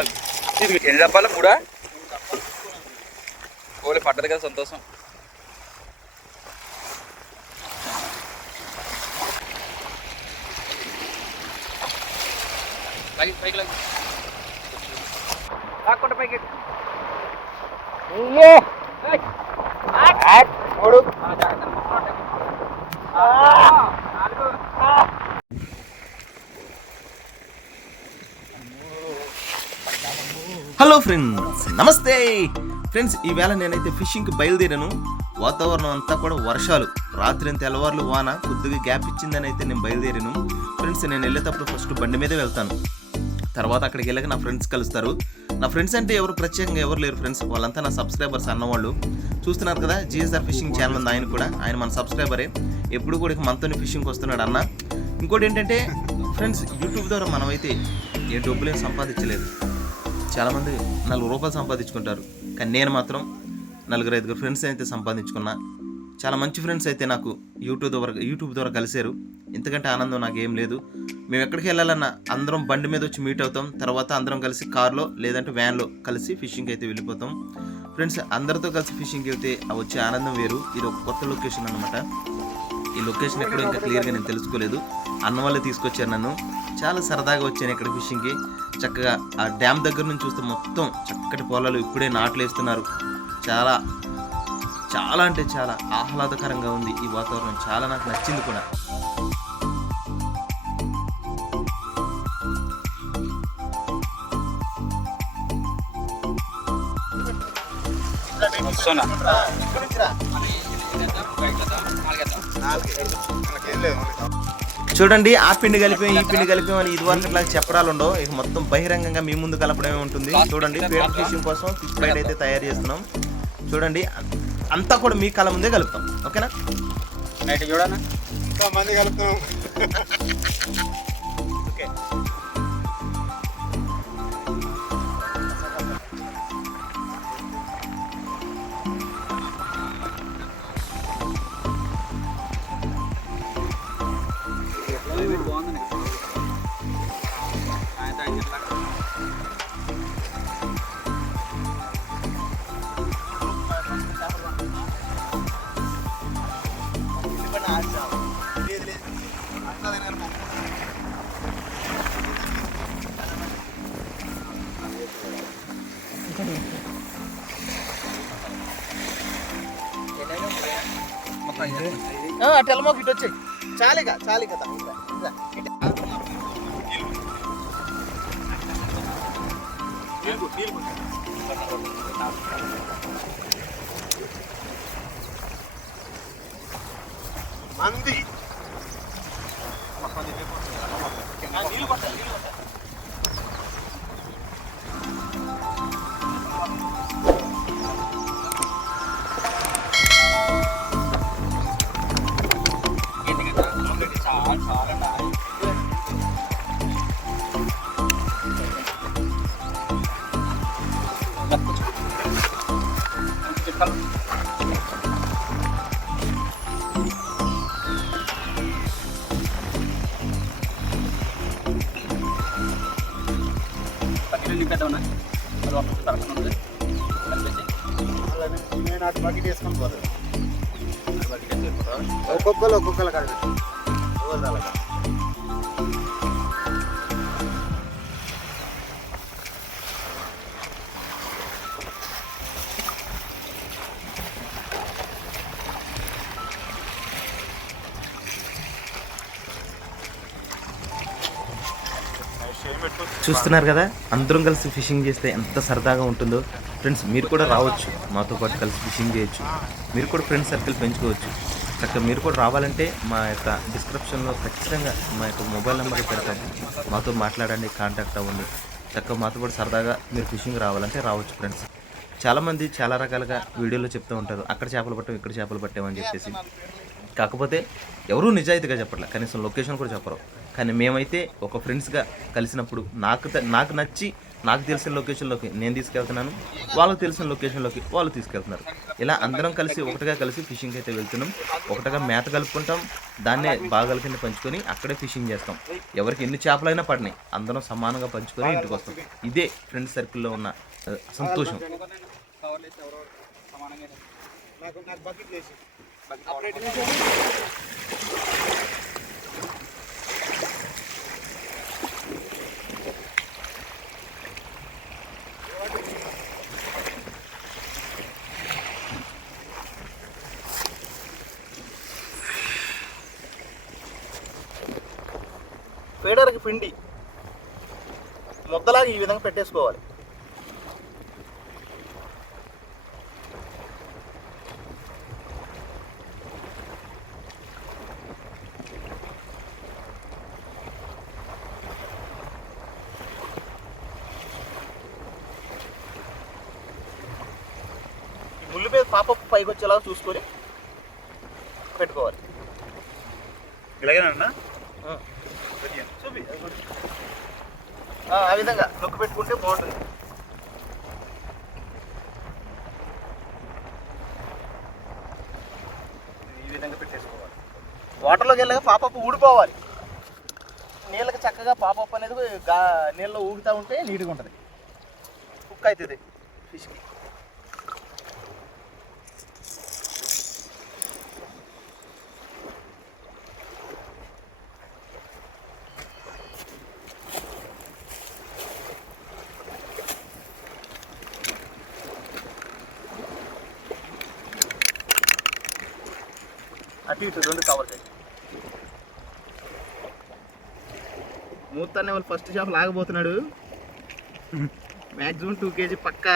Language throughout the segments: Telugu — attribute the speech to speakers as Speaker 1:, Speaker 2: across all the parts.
Speaker 1: ఇది ఎన్ని డబ్బాలు మూడా? ఓలే పడ్డది కదా సంతోషం. పైకి పైకి లాగు. లాక్కుంటా పైకి ఎక్కు. ఏయ్. ఆ, జాగ్రత్త. ఆ, నాలుగు.
Speaker 2: హలో ఫ్రెండ్స్ నమస్తే. ఫ్రెండ్స్ ఈవేళ నేనైతే ఫిషింగ్కి బయలుదేరాను. వాతావరణం అంతా కూడా వర్షాలు. రాత్రి తెల్లవారులు వాన కొద్దిగా గ్యాప్ ఇచ్చిందని అయితే నేను బయలుదేరాను. ఫ్రెండ్స్ నేను వెళ్ళేటప్పుడు ఫస్ట్ బండి మీదే వెళ్తాను. తర్వాత అక్కడికి వెళ్ళాక నా ఫ్రెండ్స్ కలుస్తారు. నా ఫ్రెండ్స్ అంటే ఎవరు? ప్రత్యేకంగా ఎవరు లేరు ఫ్రెండ్స్ వాళ్ళంతా నా సబ్స్క్రైబర్స్ అన్నవాళ్ళు. చూస్తున్నారు కదా జిఎస్ఆర్ ఫిషింగ్ ఛానల్ ఉంది ఆయన కూడా. ఆయన మన సబ్స్క్రైబరే ఎప్పుడు కూడా మనతోనే ఫిషింగ్కి వస్తున్నాడు అన్న. ఇంకోటి ఏంటంటే ఫ్రెండ్స్ యూట్యూబ్ ద్వారా మనమైతే ఏ డబ్బులేం సంపాదించలేదు. చాలామంది నలుగు రూపాయలు సంపాదించుకుంటారు. కానీ నేను మాత్రం నలుగురు ఐదుగురు ఫ్రెండ్స్ అయితే సంపాదించుకున్నా. చాలా మంచి ఫ్రెండ్స్ అయితే నాకు యూట్యూబ్ ద్వారా యూట్యూబ్ ద్వారా కలిశారు. ఎందుకంటే ఆనందం నాకు ఏం లేదు. మేము ఎక్కడికి వెళ్ళాలన్నా అందరం బండి మీద వచ్చి మీట్ అవుతాం. తర్వాత అందరం కలిసి కార్లో లేదంటే వ్యాన్లో కలిసి ఫిషింగ్ అయితే వెళ్ళిపోతాం. ఫ్రెండ్స్ అందరితో కలిసి ఫిషింగ్కి వెళ్తే ఆ వచ్చే ఆనందం వేరు. ఇది ఒక కొత్త లొకేషన్ అనమాట ఈ లొకేషన్ ఎక్కడో ఇంకా క్లియర్గా నేను తెలుసుకోలేదు. అన్న వాళ్ళే తీసుకొచ్చారు నన్ను. చాలా సరదాగా వచ్చాను ఇక్కడ ఫిషింగ్కి. చక్కగా ఆ డ్యామ్ దగ్గర నుంచి చూస్తే మొత్తం చక్కటి పొలాలు ఇప్పుడే నాట్లు వేస్తున్నారు. చాలా చాలా అంటే చాలా ఆహ్లాదకరంగా ఉంది ఈ వాతావరణం. చాలా నాకు నచ్చింది కూడా.
Speaker 1: వస్తున్నా.
Speaker 2: చూడండి ఆ పిండి కలిపి ఈ పిండి కలిపి అని ఇది వరకు ఇట్లా చెప్పడాలు ఉండవు. ఇక మొత్తం బహిరంగంగా మీ ముందు కలపడమే ఉంటుంది. చూడండి పేట ఫిషింగ్ కోసం ఫిష్ ఫ్రైడ్ అయితే తయారు చేస్తున్నాం. చూడండి అంతా కూడా మీ కళ ముందే కలుపుతాం. ఓకేనా?
Speaker 1: చూడనా?
Speaker 3: మంది కలుపుతాం.
Speaker 2: టెల్మోకి ఇటు వచ్చాయి. చాలిక చాలిక
Speaker 3: మంది
Speaker 2: చూస్తున్నారు కదా? అందరం కలిసి ఫిషింగ్ చేస్తే ఎంత సరదాగా ఉంటుందో. ఫ్రెండ్స్ మీరు కూడా రావచ్చు. మాతో పాటు కలిసి ఫిషింగ్ చేయొచ్చు. మీరు కూడా ఫ్రెండ్స్ సర్కిల్ పెంచుకోవచ్చు. చక్కగా మీరు కూడా రావాలంటే మా యొక్క డిస్క్రిప్షన్లో ఖచ్చితంగా మా యొక్క మొబైల్ నెంబర్ పెడతాం. మాతో మాట్లాడండి కాంటాక్ట్ అవ్వండి. చక్కగా మాతో పాటు సరదాగా మీరు ఫిషింగ్ రావాలంటే రావచ్చు ఫ్రెండ్స్ చాలామంది చాలా రకాలుగా వీడియోలో చెప్తూ ఉంటారు. అక్కడ చేపలు పట్టాం ఇక్కడ చేపలు పట్టామని చెప్పేసి. కాకపోతే ఎవరూ నిజాయితీగా చెప్పట్లే. కనీసం లొకేషన్ కూడా చెప్పరు. కానీ మేమైతే ఒక ఫ్రెండ్స్గా కలిసినప్పుడు నాకు నాకు నచ్చి నాకు తెలిసిన లొకేషన్లోకి నేను తీసుకెళ్తున్నాను వాళ్ళకి తెలిసిన లొకేషన్లోకి వాళ్ళు తీసుకెళ్తున్నారు. ఇలా అందరం కలిసి ఒకటిగా కలిసి ఫిషింగ్ అయితే వెళ్తున్నాం. ఒకటిగా మేత కలుపుకుంటాం. దాన్నే భాగాల కింద పంచుకొని అక్కడే ఫిషింగ్ చేస్తాం. ఎవరికి ఎన్ని చేపలైనా పడినాయి అందరం సమానంగా పంచుకొని ఇంటికి వస్తాం. ఇదే ఫ్రెండ్ సర్కిల్లో ఉన్న సంతోషం.
Speaker 4: నాకు నాకు బకెట్
Speaker 3: ఫీడర్కి పిండి. ముద్దలాగా ఈ విధంగా పెట్టేసుకోవాలి ఈ ముళ్ళు మీద పాప వచ్చేలాగా చూసుకొని పెట్టుకోవాలి.
Speaker 5: ఇలాగేనన్నా
Speaker 3: ఆ. చూపి ఆ, విధంగా నొక్కి పెట్టుకుంటే బాగుంటుంది. ఈ విధంగా పెట్టేసుకోవాలి. వాటర్లోకి వెళ్ళాక పాపపు ఊడిపోవాలి. నీళ్ళకి చక్కగా పాపప్ అనేది గా నీళ్ళలో ఊగుతూ ఉంటే నీట్గా ఉంటుంది. కుక్ అవుతుంది ఫిష్కి. ఇటు రెండు కవర్ చేయి. మూతాన్ని వాళ్ళు ఫస్ట్ షాప్ లాగబోతున్నాడు. మ్యాక్సిమం టూ కేజీ పక్క.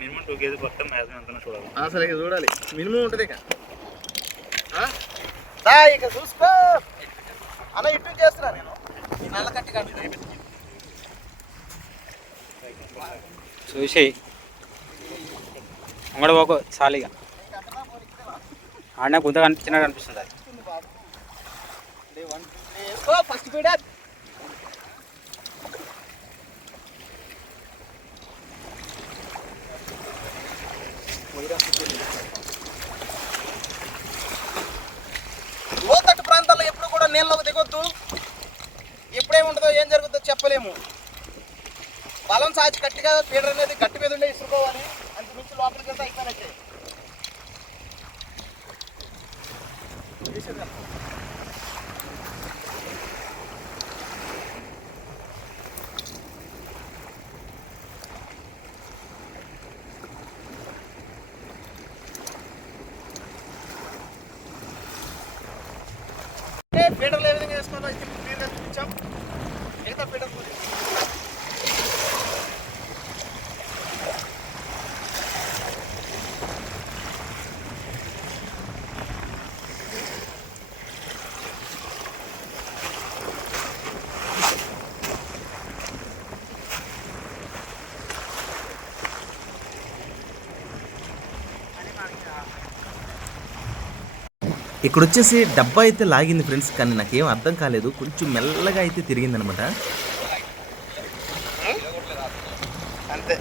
Speaker 5: మినిమం టూ కేజీ పక్కన మ్యాక్సిమం ఎంత చూడాలి.
Speaker 3: అసలు ఇక చూడాలి. మినిమం ఉంటుంది ఇక. ఇక చూసుకో. అన్న ఇటు చేస్తున్నా నేను. ఈ నల్ల కట్టి కట్టు
Speaker 1: చూసి అంగడి పోకు చాలిగా ఆడనే గుంత కనిపించినట్టు అనిపిస్తుంది అది.
Speaker 3: ఫస్ట్ లోతట్టు ప్రాంతాల్లో ఎప్పుడు కూడా నీళ్ళకు దిగొద్దు. ఎప్పుడేముంటుందో ఏం జరుగుతుందో చెప్పలేము. బలం సాచి గట్టిగా పీడర్ అనేది గట్టి మీద ఉండే ఇసుకోవాలి అంత మించి లోపలికి వెళ్తే అయిపోయినట్టే చేసేది కదా. అంటే ఫీడర్లు ఏ విధంగా వేసుకోవాలో అయితే క్లియర్గా చూపించాం మిగతా ఫీడర్
Speaker 2: ఇక్కడ వచ్చేసి డబ్బా అయితే లాగింది ఫ్రెండ్స్ కానీ నాకేం అర్థం కాలేదు. కొంచెం మెల్లగా అయితే తిరిగింది అనమాట
Speaker 3: అంతే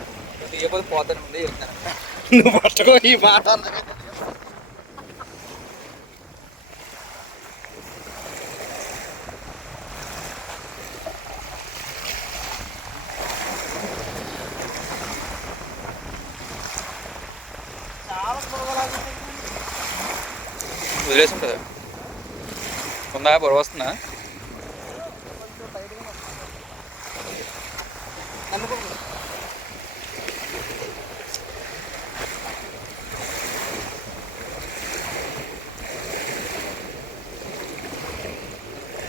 Speaker 1: పోతాను ముందే చెప్తాను
Speaker 3: నువ్వు పట్టుకో ఈ మాట అన్నది. చాలా పొడవలాగా ఉంది.
Speaker 1: వదిలేసి ఉంటుంది. ఉందా? బరువు వస్తుందా
Speaker 3: నన్ను
Speaker 1: స్టిక్ పట్టుకో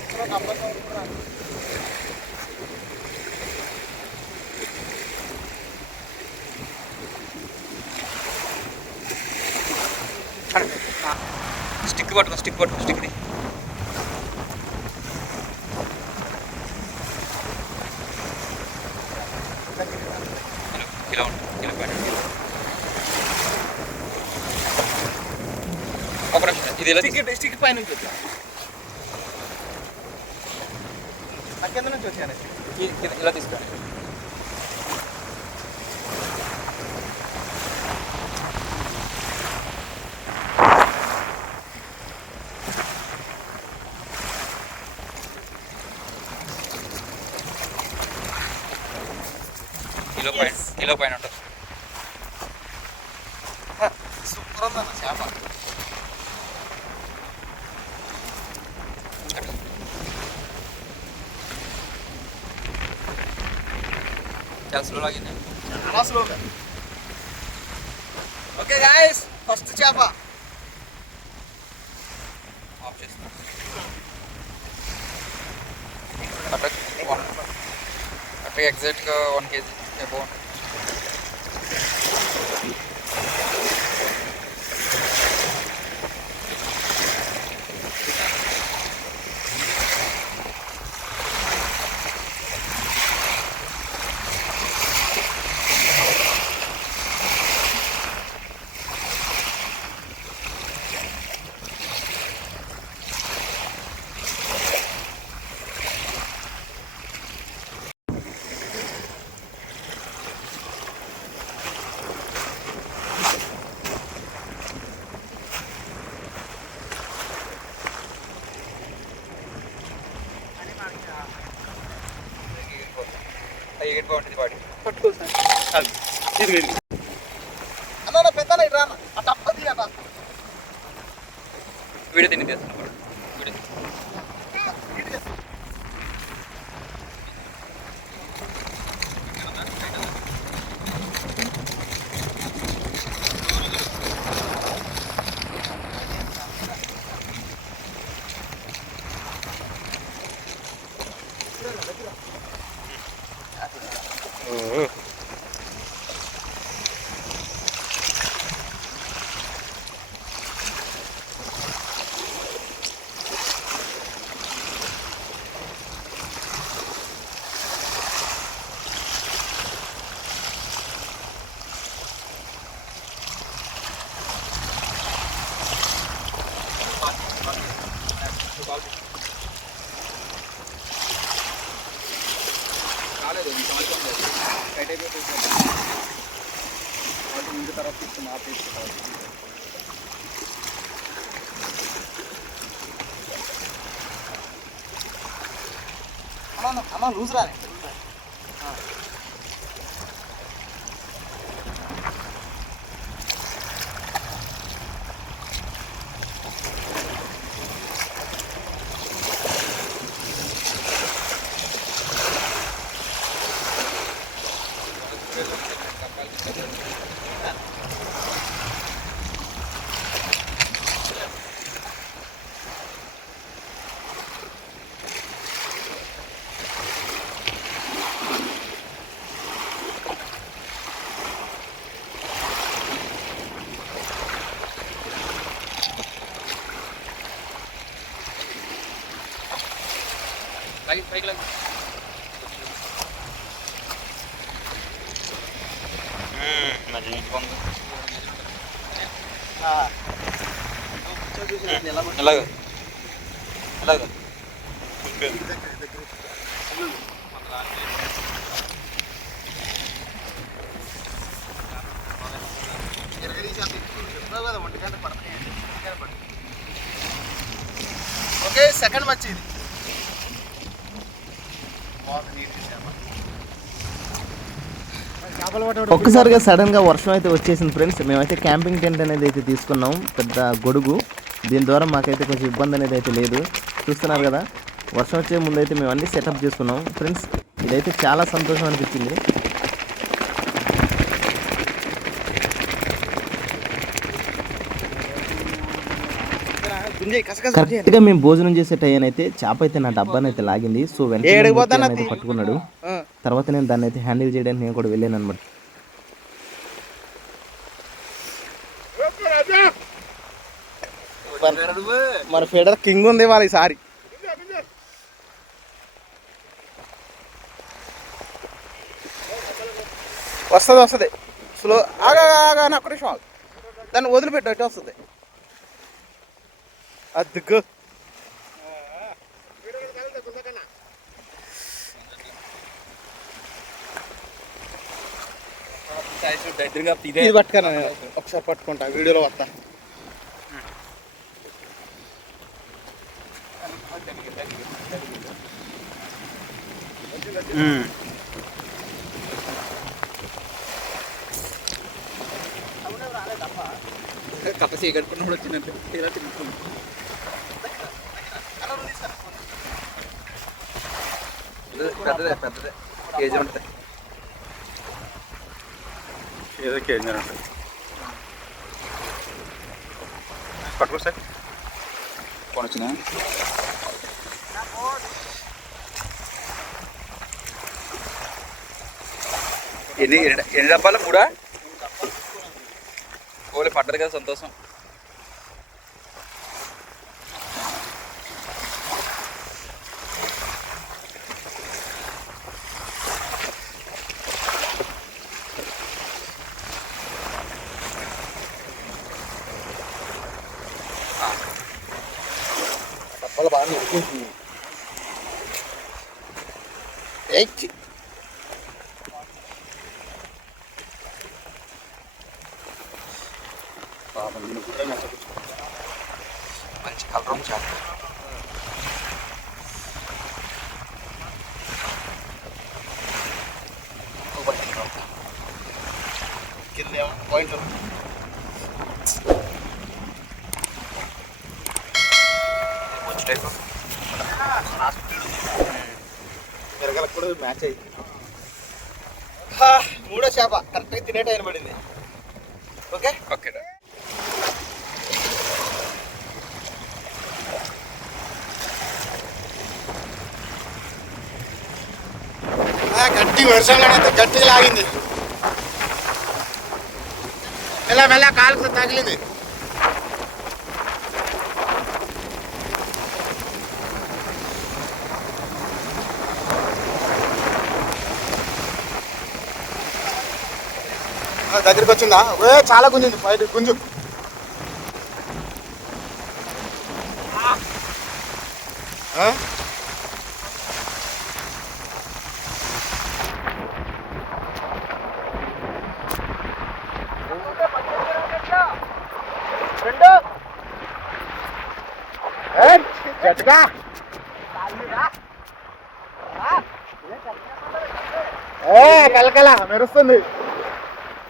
Speaker 1: స్టిక్ పట్టుకో స్టిక్ది ఇలా ఉంటుంది ఇలా పెట్టండి ఒక నిమిషం ఇది ఇలా
Speaker 3: స్టిక్ స్టిక్ పైన నుంచి వచ్చా. నాకు కింద నుంచి వచ్చాను
Speaker 1: ఈ- కింద- ఇలా తీసుకోండి కిలో పైన కిలో పైన ఉంటుంది.
Speaker 3: సూపర్ ఉందన్న చేప.
Speaker 1: చాలా స్లో లాగింది
Speaker 3: చాలా స్లోగా. ఓకే గాయస్ ఫస్ట్ చేప.
Speaker 1: ఆఫ్ చేస్తాను కరెక్ట్గా ఎగ్జాక్ట్గా వన్ కేజీ అబౌ ఎగిరి బాగుంటుంది వాడి
Speaker 3: అన్న నా పెద్ద ఇటు రాన్న ఆ తప్పది అన్న
Speaker 1: వీడియో తిని
Speaker 3: అన్న అన్న లూజ్ రాని
Speaker 1: పైకి పైకి లాగు ఎలాగ ఎలాగ
Speaker 3: ఓకే సెకండ్ మచ్చి ఇది. బాగుంది నీట్ చేసామా
Speaker 2: ఒక్కసారిగా సడన్గా వర్షం అయితే వచ్చేసింది ఫ్రెండ్స్ మేమైతే క్యాంపింగ్ టెంట్ అనేది అయితే తీసుకున్నాం. పెద్ద గొడుగు. దీని ద్వారా మాకైతే కొంచెం ఇబ్బంది అనేది అయితే లేదు. చూస్తున్నారు కదా వర్షం వచ్చే ముందు అయితే మేము అన్ని సెటప్ చేసుకున్నాం. ఫ్రెండ్స్ ఇదైతే చాలా సంతోషం అనిపించింది.
Speaker 3: గుంజయ్ కసకస
Speaker 2: కరెక్ట్గా మేము భోజనం చేసే టైం అయితే చేప అయితే నా డబ్బాని అయితే లాగింది. సో వెంటనే? పట్టుకున్నాడు. తర్వాత నేను దాన్ని అయితే హ్యాండిల్ చేయడానికి నేను కూడా వెళ్ళాను అనమాట
Speaker 3: మన ఫెడర్ కింగ్ ఉంది వాళ్ళ ఈసారి. వస్తుంది వస్తుంది. స్లో ఆగా ఆగా నాకు నిమిషం దాన్ని వదిలిపెట్టు వస్తుంది. అద్దుకు.
Speaker 1: దగ్గరగా ఇదే
Speaker 3: ఇది. పట్టుకున్నా నేను. ఒకసారి పట్టుకుంటా. వీడియోలో వస్తా.
Speaker 1: కప్ప చీకట్టుకున్నప్పుడు వచ్చినట్టు. ఇలా తిరుగుతుంది. పెద్దదే పెద్దదే. కేజీ ఉంటుంది.
Speaker 5: ఏదో కేజీ ఉంటుంది పట్టుకో సార్
Speaker 1: కొనొచ్చిన ఎన్ని ఎన్ని ఎన్ని డబ్బాలు మూడా ఓలే పడ్డది కదా సంతోషం
Speaker 3: ఏయ్
Speaker 1: మంచి కలరం చేప
Speaker 3: కింద పాయింట్
Speaker 1: మంచి టైప్
Speaker 3: కూడా మ్యాచ్ అయ్యింది హా, మూడో చేప కరెక్ట్గా తినే టైం పడింది ఓకే
Speaker 1: ఓకే
Speaker 3: ఆ, గట్టి వర్షంలో అయితే గట్టిగా లాగింది మెల్ల మెల్ల కాలుకు తగిలింది దగ్గరికి వచ్చిందా? ఏ చాలా గుంజింది బయట గుంజు. ఏ కలకల మెరుస్తుంది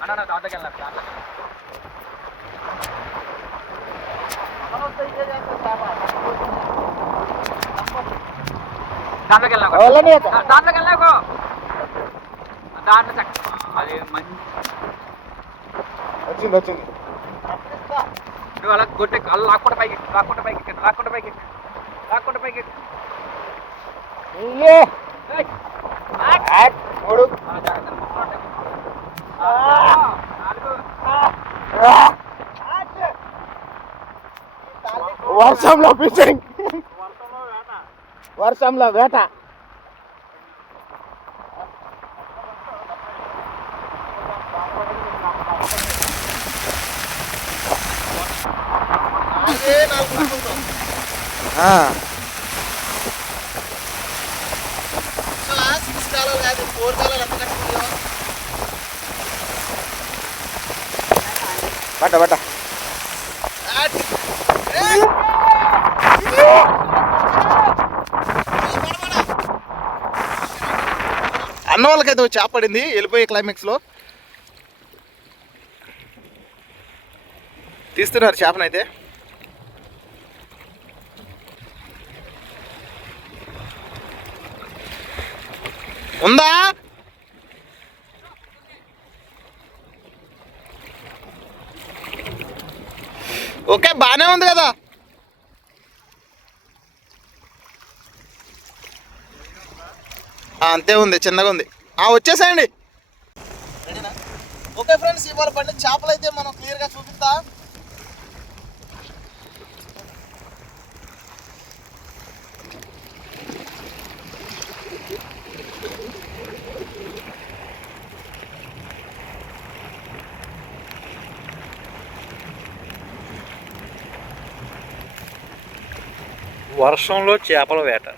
Speaker 5: అన్న దాంట్లోకి వెళ్ళాలి దాంట్లోకి దాంట్లోకి వెళ్ళాకు
Speaker 3: వెళ్ళని ఒక.
Speaker 5: దాంట్లోకి వెళ్ళాకు దాంట్లో చక్క అది మంచి
Speaker 3: వచ్చింది వచ్చింది
Speaker 5: నువ్వు అలా కొట్టే అలా లాక్కుంటే పైకి ఎక్కు, లాక్కుంటే పైకి ఎక్కు, లాక్కుంటే పైకి ఎక్కు, లాక్కుంటే పైకి ఎక్కు. ఏయ్!
Speaker 3: మూడు
Speaker 5: ఆ, జాగ్రత్త, ముక్కలు ఉంటాయి. ఆ, నాలుగు.
Speaker 3: వర్షంలో ఫిషింగ్ వర్షంలో వేట బట్ట అన్న వాళ్ళకైతే చేప పడింది వెళ్ళిపోయే క్లైమాక్స్లో తీస్తున్నారు చేపనైతే. ఉందా? ఓకే బానే ఉంది కదా. అంతే ఉంది చిన్నగా ఉంది. వచ్చేసేయండి. ఓకే ఫ్రెండ్స్ ఇవాళ పండి చేపలు అయితే మనం క్లియర్గా చూపిస్తా.
Speaker 5: వర్షంలో చేపల వేట.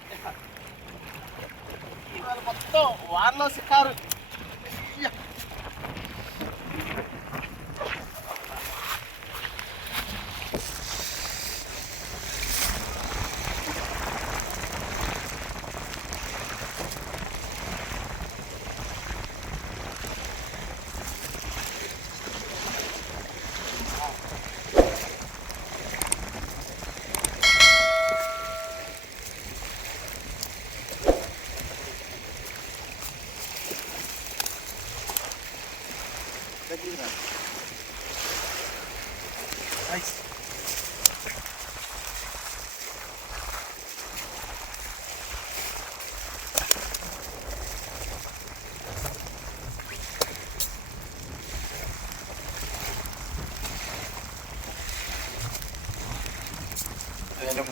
Speaker 3: మొత్తం వారిలో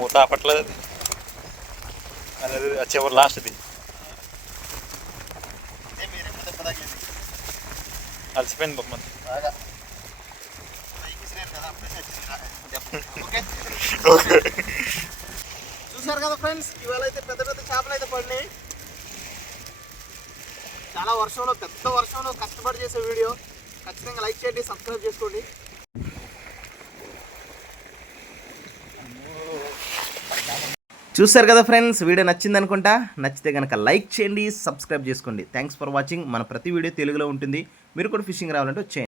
Speaker 4: మూత ఆపట్లేదు. అనేది చివరి లాస్ట్ది
Speaker 3: మీరు
Speaker 4: అలసిపోయింది బొమ్మ.
Speaker 3: కదా చూసారు కదా ఫ్రెండ్స్ ఇవాళ అయితే పెద్ద పెద్ద చేపలు అయితే పడినాయి. చాలా వర్షంలో పెద్ద వర్షంలో కష్టపడి చేసే వీడియో ఖచ్చితంగా లైక్ చేయండి సబ్స్క్రైబ్ చేసుకోండి.
Speaker 2: చూసారు కదా ఫ్రెండ్స్ వీడియో నచ్చింది అనుకుంటా నచ్చితే కనుక లైక్ చేయండి సబ్స్క్రైబ్ చేసుకోండి. థ్యాంక్స్ ఫర్ వాచింగ్ మన ప్రతి వీడియో తెలుగులో ఉంటుంది. మీరు కూడా ఫిషింగ్ రావాలంటే వచ్చేయండి.